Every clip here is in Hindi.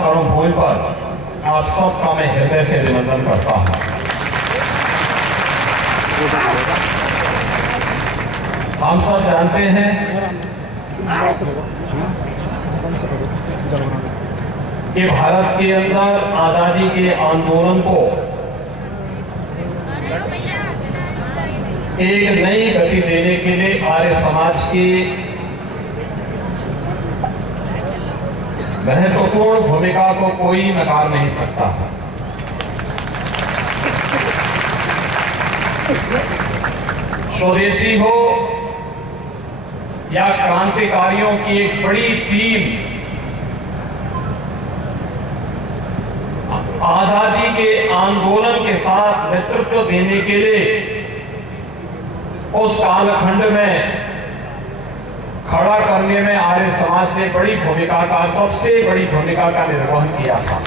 कर्म भूमि पर आप सबका मैं हृदय से अभिनंदन करता हूं। हम सब जानते हैं कि भारत के अंदर आजादी के आंदोलन को एक नई गति देने के लिए आर्य समाज की महत्वपूर्ण भूमिका को कोई नकार नहीं सकता। स्वदेशी हो या क्रांतिकारियों की एक बड़ी टीम आजादी के आंदोलन के साथ नेतृत्व देने के लिए उस कालखंड में खड़ा करने में आर्य समाज ने बड़ी भूमिका का, सबसे बड़ी भूमिका का निर्वहन किया था।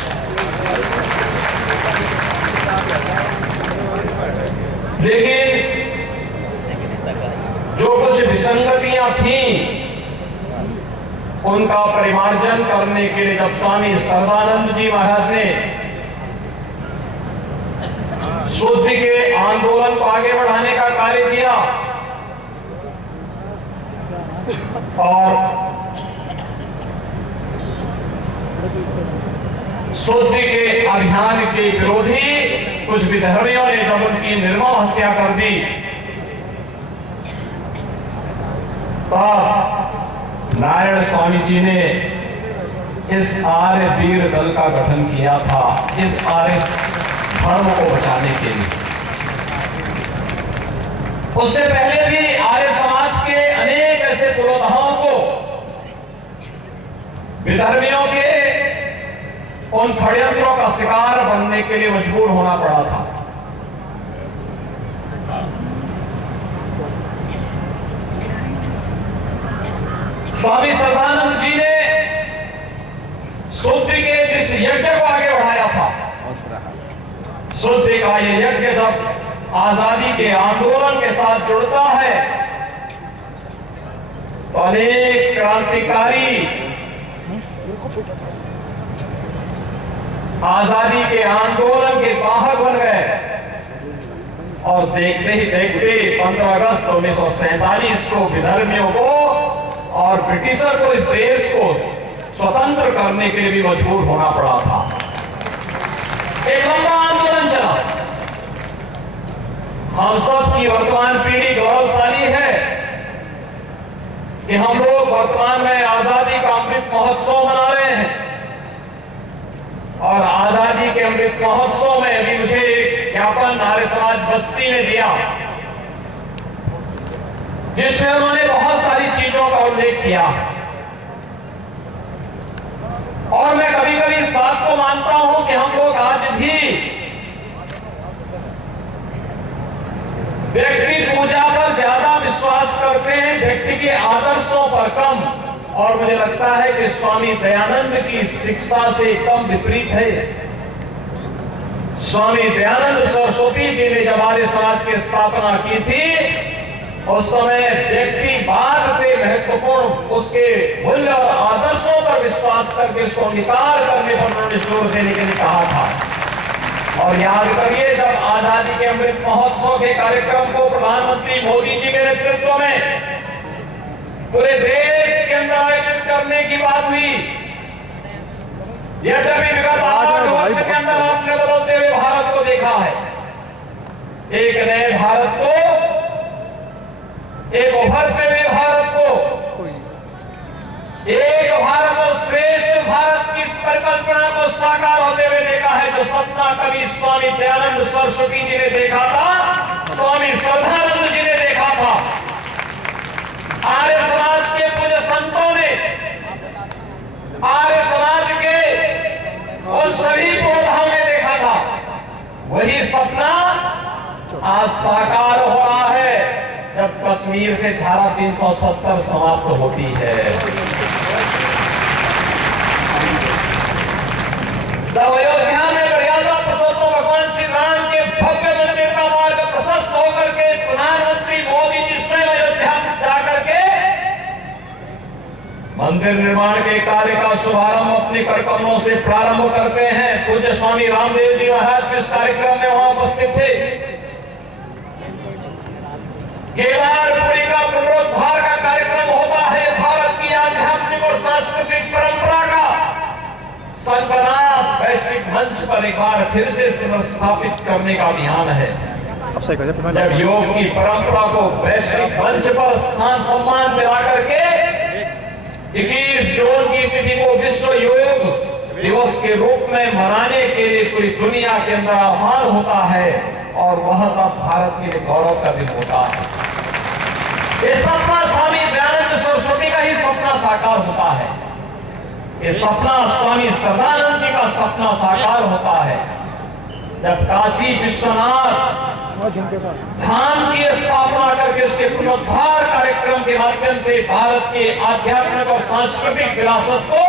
लेकिन जो कुछ विसंगतियां थीं उनका परिमार्जन करने के लिए जब स्वामी सर्वानंद जी महाराज ने शुद्धि के आंदोलन को आगे बढ़ाने का कार्य किया और शुद्धि के अभियान के विरोधी कुछ विधर्मियों ने जब उनकी निर्मम हत्या कर दी तब नारायण स्वामी जी ने इस आर्य वीर दल का गठन किया था, इस आर्य धर्म को बचाने के लिए। उससे पहले भी आर्य समाज के अनेक ऐसे पुरोधाओं को विधर्मियों के उन षड्यंत्रों का शिकार बनने के लिए मजबूर होना पड़ा था। स्वामी सर्वानंद जी ने शुद्धि के जिस यज्ञ को आगे बढ़ाया था, शुद्धि का ये यज्ञ जब आजादी के आंदोलन के साथ जुड़ता है तो अनेक क्रांतिकारी आजादी के आंदोलन के वाहक बन गए और देखते ही देखते 15 अगस्त 1947 को विधर्मियों को और ब्रिटिशर को इस देश को स्वतंत्र करने के लिए भी मजबूर होना पड़ा था। एक लंबा आंदोलन चला। हम सब की वर्तमान पीढ़ी गौरवशाली है कि हम लोग वर्तमान में आजादी का अमृत महोत्सव मना रहे हैं और आजादी के अमृत महोत्सव में अभी मुझे एक ज्ञापन आर्य समाज बस्ती ने दिया जिसमें उन्होंने बहुत सारी चीजों का उल्लेख किया और मैं कभी कभी इस बात को मानता हूं कि हम लोग आज भी व्यक्ति पूजा पर ज्यादा विश्वास करते हैं, व्यक्ति के आदर्शों पर कम। और मुझे लगता है कि स्वामी दयानंद की शिक्षा से कम विपरीत है। स्वामी दयानंद सरस्वती जी ने जब आर्य समाज की स्थापना की थी उस समय व्यक्तिवाद से महत्वपूर्ण उसके मूल्य और आदर्शों पर विश्वास करके उसको अंगीकार करने पर उन्होंने जोर देने के लिए कहा था। और याद करिए जब आजादी के अमृत महोत्सव के कार्यक्रम को प्रधानमंत्री मोदी जी के नेतृत्व में पूरे देश के अंदर आयोजित करने की बात हुई, यद्यपि विगत 8 वर्ष के अंदर आपने बदलते हुए भारत को देखा है, एक नए भारत को, एक उभरते हुए भारत को, एक भारत और श्रेष्ठ भारत की इस परिकल्पना को साकार होते हुए देखा है जो सपना कभी स्वामी दयानंद सरस्वती जी ने देखा था, स्वामी श्रद्धानंद जी ने देखा था, आर्य समाज के पूज्य संतों ने, आर्य समाज के उन सभी पुरोधाओं ने देखा था। वही सपना आज साकार हो रहा है जब कश्मीर से धारा 370 समाप्त होती है। जब अयोध्या में मर्यादा पुरुषोत्तम भगवान श्री राम के भव्य मंदिर का मार्ग प्रशस्त होकर के प्रधानमंत्री मोदी जी स्वयं अयोध्या जाकर के मंदिर मंदिर निर्माण के कार्य का शुभारंभ अपने करकमलों से प्रारंभ करते हैं। पूज्य स्वामी रामदेव जी महाराज इस कार्यक्रम में वहां उपस्थित थे। केदारपुरी का पुनरुद्धार का कार्यक्रम होता है। भारत की आध्यात्मिक और सांस्कृतिक परंपरा का संकनाथ वैश्विक मंच पर एक बार फिर से पुनर्स्थापित करने का अभियान है। जब योग की परंपरा को वैश्विक मंच पर स्थान सम्मान दिला करके 21 जून की तिथि को विश्व योग दिवस के रूप में मनाने के लिए पूरी दुनिया के अंदर आह्वान होता है और वह तब भारत के लिए गौरव का दिन होता है। ये सपना स्वामी दयानंद सरस्वती का ही सपना साकार होता है। ये सपना स्वामी सदानंद जी का सपना साकार होता है। जब काशी विश्वनाथ धाम की स्थापना करके उसके पुनरुद्धार कार्यक्रम के माध्यम से भारत के आध्यात्मिक और सांस्कृतिक विरासत को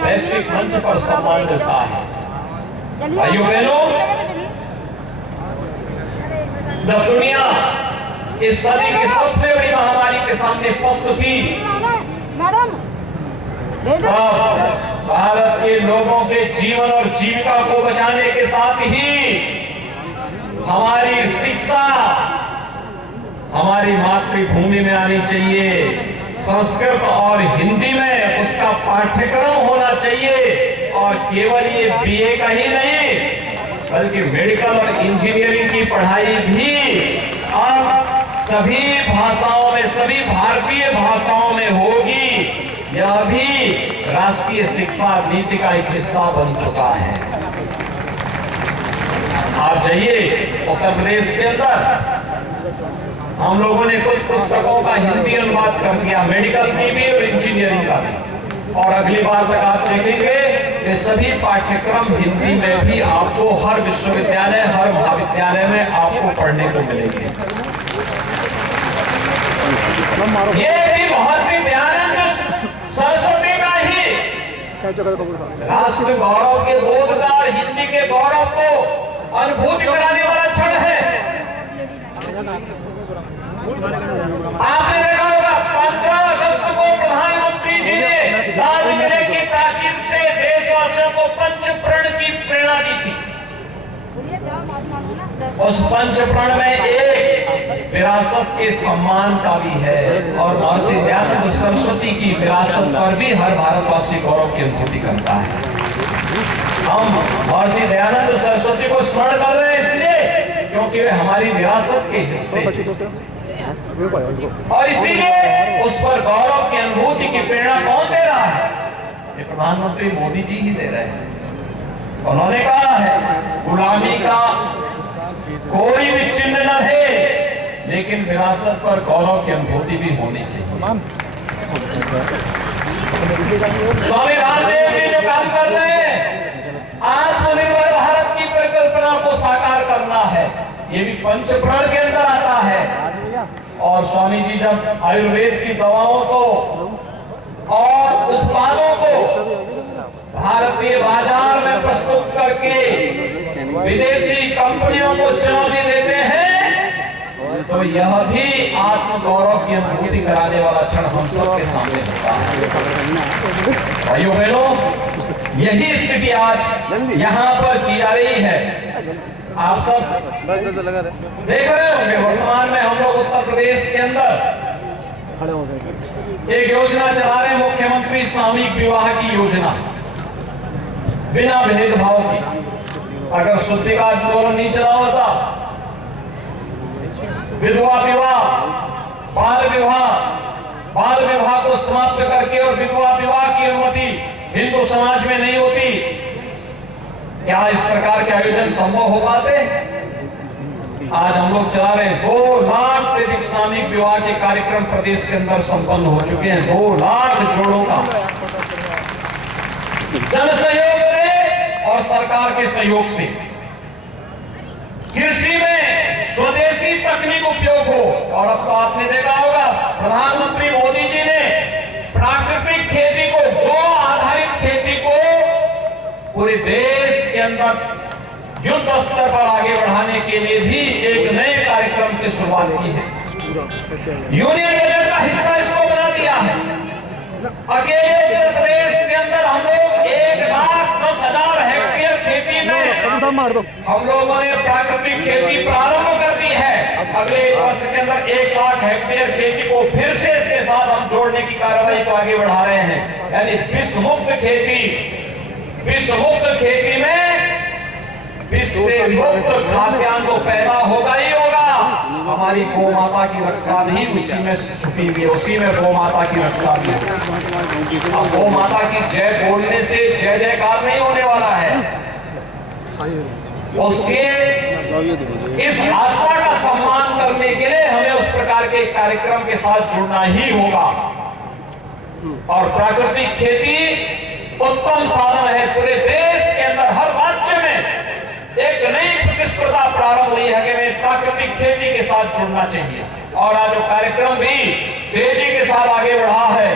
वैश्विक मंच पर सम्मान मिलता है। भाइयों बहनों, जब दुनिया इस सदी की सबसे बड़ी महामारी के सामने पस्त थी, भारत के लोगों के जीवन और जीविका को बचाने के साथ ही हमारी शिक्षा हमारी मातृभूमि में आनी चाहिए। संस्कृत और हिंदी में उसका पाठ्यक्रम होना चाहिए और केवल ये बीए का ही नहीं बल्कि मेडिकल और इंजीनियरिंग की पढ़ाई भी अब सभी भाषाओं में, सभी भारतीय भाषाओं में होगी। यह भी राष्ट्रीय शिक्षा नीति का एक हिस्सा बन चुका है। आप जाइए उत्तर प्रदेश के अंदर, हम लोगों ने कुछ पुस्तकों का हिंदी अनुवाद कर दिया, मेडिकल की भी और इंजीनियरिंग का भी, और अगली बार तक आप देखेंगे कि सभी पाठ्यक्रम हिंदी में भी आपको हर विश्वविद्यालय, हर महाविद्यालय में आपको पढ़ने को मिलेंगे। ये भी महर्षि दयानंद सरस्वती का ही राष्ट्र गौरव के बोधकार हिंदी के गौरव को अनुभूति कराने वाला क्षण है। आपने देखा होगा 15 अगस्त को प्रधानमंत्री जी ने लाल किले की प्राचीर से देशवासियों को पंच प्रण की प्रेरणा दी थी। उस पंच प्रण में एक विरासत के सम्मान का भी है और महर्षि दयानंद सरस्वती की विरासत पर भी हर भारतवासी गौरव की अनुभूति करता है। हम महर्षि दयानंद सरस्वती को स्मरण कर रहे हैं इसलिए क्योंकि वे हमारी विरासत के हिस्से और इसीलिए उस पर गौरव की अनुभूति की प्रेरणा कौन दे रहा है? ये प्रधानमंत्री मोदी जी ही दे रहे हैं। उन्होंने कहा है गुलामी का कोई भी चिन्ह न है लेकिन विरासत पर गौरव की अनुभूति भी होनी चाहिए। स्वामी रामदेव जी जो काम कर रहे हैं, आत्मनिर्भर भारत की परिकल्पना को साकार करना है, ये भी पंच प्रण के अंदर आता है। और स्वामी जी जब आयुर्वेद की दवाओं को और उत्पादों को भारतीय बाजार में प्रस्तुत करके विदेशी कंपनियों को चुनौती देते हैं तो यह भी आत्म गौरव की अनुभूति कराने वाला क्षण हम सबके सामने होता है। भाइयों बहनों, यही स्थिति आज यहाँ पर की जा रही है। आप सब देख रहे होंगे वर्तमान में हम लोग उत्तर प्रदेश के अंदर एक योजना चला रहे हैं, मुख्यमंत्री सामूहिक विवाह की योजना, बिना भेदभाव की। अगर शुद्धि का आंदोलन नहीं चला होता, विधवा विवाह, बाल विवाह को समाप्त करके और विधवा विवाह की अनुमति हिंदू समाज में नहीं होती, क्या इस प्रकार के आयोजन संभव हो पाते? आज हम लोग चला रहे हैं 2 लाख से अधिक सामूहिक विवाह के कार्यक्रम प्रदेश के अंदर संपन्न हो चुके हैं। 2 लाख जोड़ों का जन सहयोग से और सरकार के सहयोग से कृषि में स्वदेशी तकनीक उपयोग हो। और अब तो आपने देखा होगा प्रधानमंत्री मोदी जी ने प्राकृतिक खेती को, गौ आधारित खेती को पूरे देश के अंदर युद्ध स्तर पर आगे बढ़ाने के लिए भी एक नए कार्यक्रम की शुरुआत की है। यूनियन बजट का हिस्सा इसको बना दिया है। अकेले उत्तर प्रदेश के अंदर हम लोग 1,10,000 हेक्टेयर खेती में हम लोगों ने प्राकृतिक खेती प्रारंभ कर दी है। अगले वर्ष के अंदर 1,00,000 हेक्टेयर खेती को फिर से इसके साथ हम जोड़ने की कार्रवाई को आगे बढ़ा रहे हैं। यानी विष मुक्त खेती में विष से मुक्त खाद्यान्न तो पैदा होगा ही होगा। हमारी गौ माता की रक्षा भी उसी में छुपी हुई है, उसी में गौ माता की रक्षा भी है। अब गौ माता की जय बोलने से जय जयकार नहीं होने वाला है, उसके इस आस्था का सम्मान करने के लिए हमें उस प्रकार के कार्यक्रम के साथ जुड़ना ही होगा। और प्राकृतिक खेती उत्तम साधन है। पूरे देश के अंदर हर राज्य में एक नई प्रतिस्पर्धा प्रारंभ हुई है कि हमें प्राकृतिक खेती के साथ जुड़ना चाहिए। और आज जो कार्यक्रम भी तेजी के साथ आगे बढ़ा है,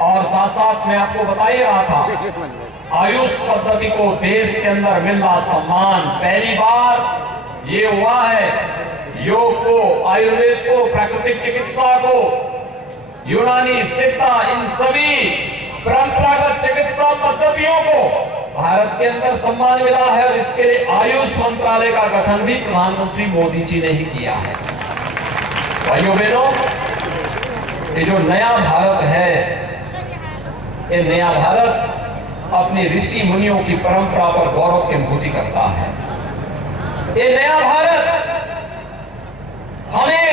और साथ साथ मैं आपको बता ही रहा था, आयुष पद्धति को देश के अंदर मिल रहा सम्मान पहली बार ये हुआ है। योग को, आयुर्वेद को, प्राकृतिक चिकित्सा को, यूनानी, सिद्धा, इन सभी परंपरागत चिकित्सा पद्धतियों को भारत के अंदर सम्मान मिला है। और इसके लिए आयुष मंत्रालय का गठन भी प्रधानमंत्री मोदी जी ने ही किया है। भाइयों बहनों, ये जो नया भारत है, ये नया भारत अपनी ऋषि मुनियों की परंपरा पर गौरव की अनुभूति करता है। ये नया भारत हमें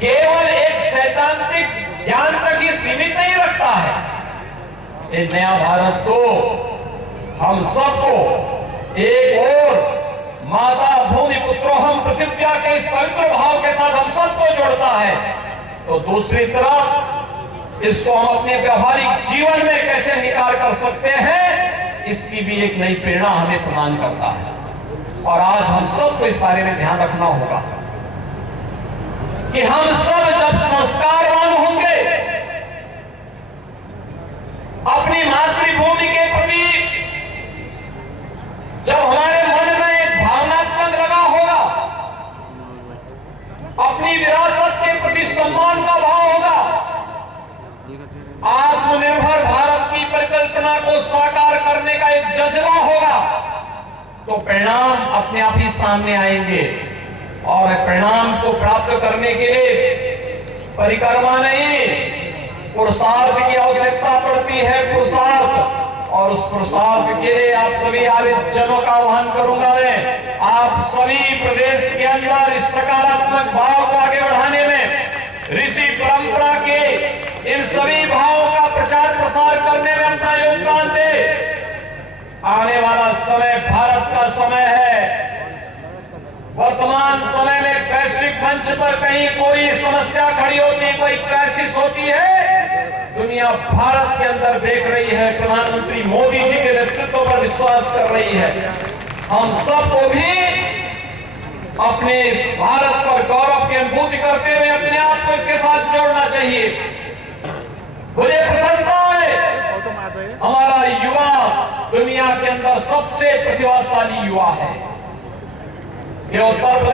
केवल एक सैद्धांतिक ज्ञान तक ही सीमित नहीं रखता है। ये नया भारत तो हम सबको एक और माता भूमि पुत्रोहम प्रतिज्ञा के इस पवित्र भाव के साथ हम सबको जोड़ता है, तो दूसरी तरफ इसको हम अपने व्यवहारिक जीवन में कैसे निकार कर सकते हैं, इसकी भी एक नई प्रेरणा हमें प्रदान करता है। और आज हम सबको इस बारे में ध्यान रखना होगा कि हम सब जब संस्कारवान होंगे, अपनी मातृभूमि के प्रति जब हमारे मन में एक भावनात्मक लगा होगा, अपनी विरासत के प्रति सम्मान का भाव होगा, आत्मनिर्भर भारत की परिकल्पना को साकार करने का एक जज्बा होगा, तो परिणाम अपने आप ही सामने आएंगे। और परिणाम को प्राप्त करने के लिए परिक्रमा नहीं, पुरुषार्थ की आवश्यकता पड़ती है, पुरुषार्थ। और उस पुरुषार्थ के लिए आप सभी आदित जनों का आह्वान करूंगा मैं, आप सभी प्रदेश के अंदर इस सकारात्मक भाव को आगे बढ़ाने में, ऋषि परंपरा के इन सभी भावों का प्रचार प्रसार करने में अपना योगदान दे। आने वाला समय भारत का समय है। वर्तमान समय में वैश्विक मंच पर कहीं कोई समस्या खड़ी होती, कोई क्राइसिस होती है, दुनिया भारत के अंदर देख रही है, प्रधानमंत्री मोदी जी के नेतृत्व पर विश्वास कर रही है। हम सबको भी अपने इस भारत पर गौरव की अनुभूति करते हुए अपने आप को इसके साथ जोड़ना चाहिए। मुझे प्रसन्नता है, हमारा युवा दुनिया के अंदर सबसे प्रतिभाशाली युवा है। ये उत्तर